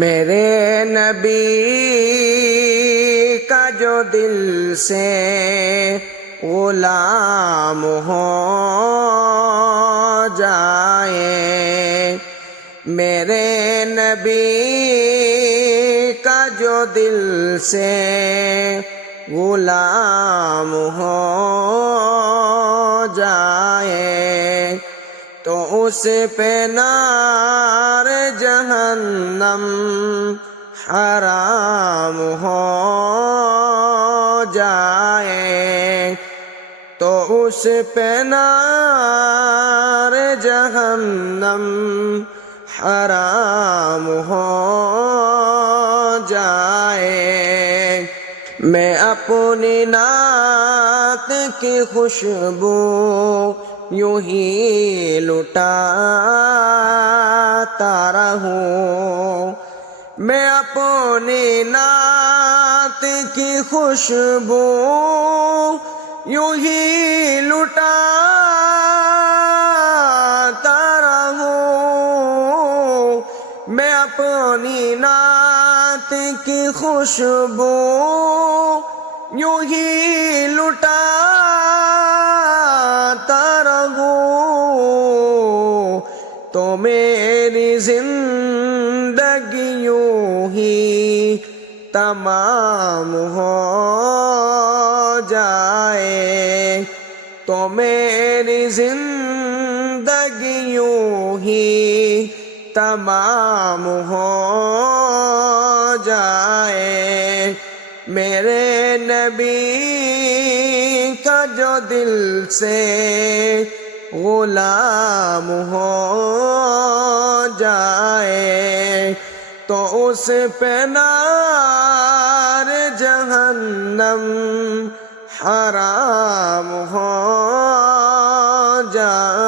میرے نبی کا جو دل سے غلام ہو جائے، میرے نبی کا جو دل سے غلام ہو جائے، تو اس پہ نار جہنم حرام ہو جائے، تو اس پہ نار جہنم حرام ہو جائے۔ میں اپنی نعت کی خوشبو یوں ہی لٹاتا رہوں، میں اپنی نعت کی خوشبو یوں ہی لٹاتا رہوں، میں اپنی نعت کی خوشبو یوں ہی لٹاتا رہوں، تو میری زندگی یوں ہی تمام ہو جائے، تو میری زندگی یوں ہی تمام ہو جائے۔ میرے نبی کا جو دل سے غلام ہو جائے، تو اس پہ نار جہنم حرام ہو جائے۔